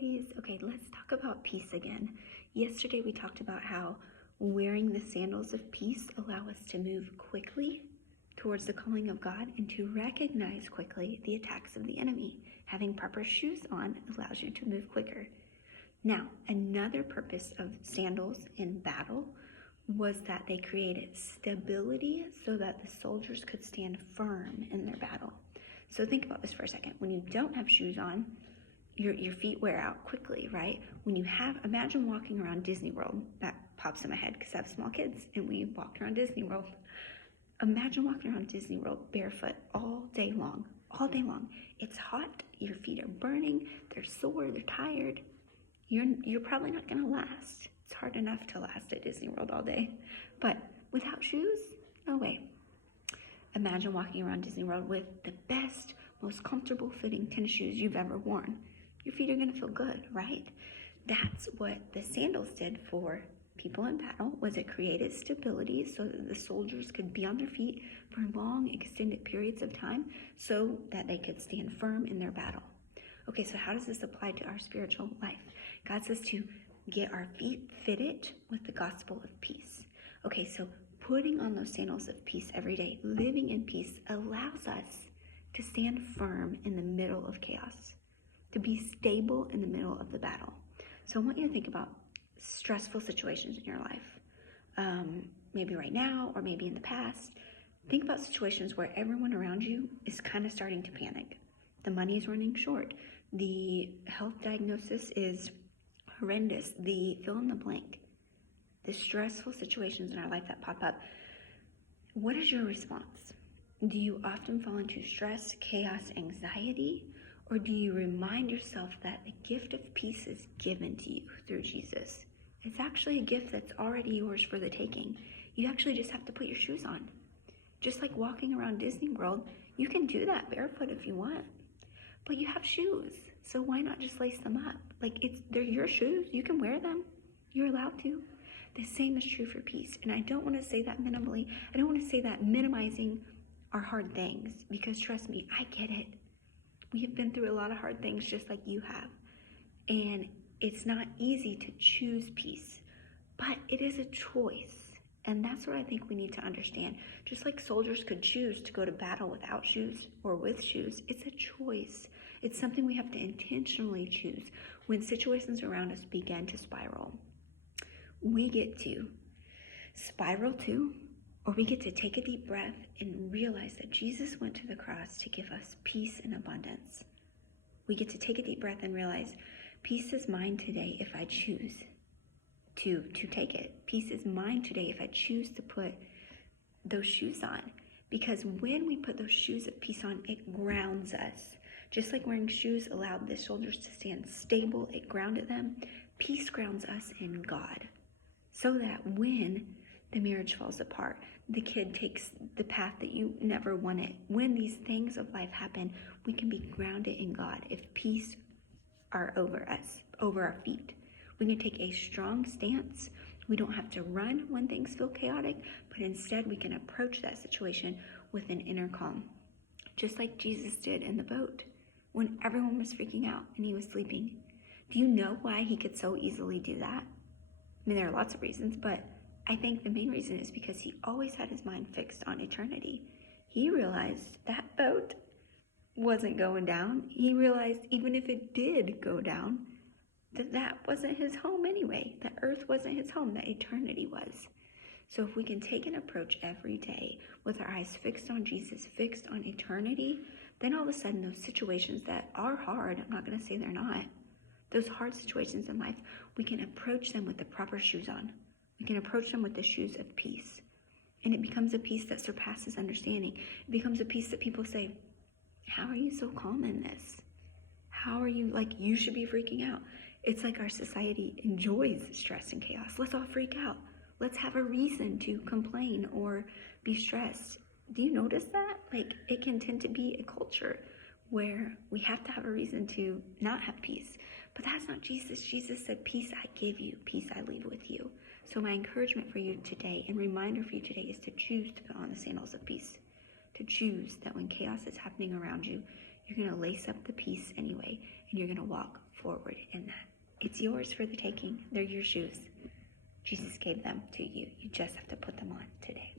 ladies. Okay, let's talk about peace again. Yesterday we talked about how wearing the sandals of peace allow us to move quickly towards the calling of God and to recognize quickly the attacks of the enemy. Having proper shoes on allows you to move quicker. Now, another purpose of sandals in battle was that they created stability so that the soldiers could stand firm in their battle. So think about this for a second. When you don't have shoes on, your feet wear out quickly, right? Imagine walking around Disney World. That pops in my head because I have small kids and we walked around Disney World. Imagine walking around Disney World barefoot all day long. It's hot, your feet are burning, they're sore, they're tired. You're probably not gonna last. It's hard enough to last at Disney World all day. But without shoes, no way. Imagine walking around Disney World with the best, most comfortable fitting tennis shoes you've ever worn. Your feet are gonna feel good, right? That's what the sandals did for people in battle, was it created stability so that the soldiers could be on their feet for long, extended periods of time so that they could stand firm in their battle. Okay, so how does this apply to our spiritual life? God says to get our feet fitted with the gospel of peace. Okay, so putting on those sandals of peace every day, living in peace, allows us to stand firm in the middle of chaos, to be stable in the middle of the battle. So I want you to think about stressful situations in your life, maybe right now or maybe in the past. Think about situations where everyone around you is kind of starting to panic. The money is running short. The health diagnosis is horrendous. The fill in the blank. The stressful situations in our life that pop up. What is your response? Do you often fall into stress, chaos, anxiety? Or do you remind yourself that the gift of peace is given to you through Jesus? It's actually a gift that's already yours for the taking. You actually just have to put your shoes on. Just like walking around Disney World, you can do that barefoot if you want. But you have shoes, so why not just lace them up? They're your shoes, you can wear them. You're allowed to. The same is true for peace. And I don't want to say that minimally. I don't want to say that minimizing our hard things, because trust me, I get it. We have been through a lot of hard things just like you have. And it's not easy to choose peace, but it is a choice. And that's what I think we need to understand. Just like soldiers could choose to go to battle without shoes or with shoes, it's a choice. It's something we have to intentionally choose. When situations around us begin to spiral, we get to spiral too, or we get to take a deep breath and realize that Jesus went to the cross to give us peace and abundance. We get to take a deep breath and realize peace is mine today if I choose to take it. Peace is mine today if I choose to put those shoes on. Because when we put those shoes of peace on, it grounds us. Just like wearing shoes allowed the soldiers to stand stable, it grounded them. Peace grounds us in God. So that when the marriage falls apart, the kid takes the path that you never wanted, when these things of life happen, we can be grounded in God if peace are over us, over our feet. We can take a strong stance. We don't have to run when things feel chaotic, but instead we can approach that situation with an inner calm. Just like Jesus did in the boat when everyone was freaking out and he was sleeping. Do you know why he could so easily do that? I mean, there are lots of reasons, but I think the main reason is because he always had his mind fixed on eternity. He realized that boat wasn't going down. He realized even if it did go down, that wasn't his home anyway. That earth wasn't his home, that eternity was. So if we can take an approach every day with our eyes fixed on Jesus, fixed on eternity, then all of a sudden those situations that are hard, I'm not going to say they're not, those hard situations in life, we can approach them with the proper shoes on. We can approach them with the shoes of peace. And it becomes a peace that surpasses understanding. It becomes a peace that people say, how are you so calm in this? How are you, you should be freaking out. It's like our society enjoys stress and chaos. Let's all freak out. Let's have a reason to complain or be stressed. Do you notice that? It can tend to be a culture where we have to have a reason to not have peace. But that's not Jesus. Jesus said, peace I give you, peace I leave with you. So my encouragement for you today and reminder for you today is to choose to put on the sandals of peace. To choose that when chaos is happening around you, you're going to lace up the peace anyway, and you're going to walk forward in that. It's yours for the taking. They're your shoes. Jesus gave them to you. You just have to put them on today.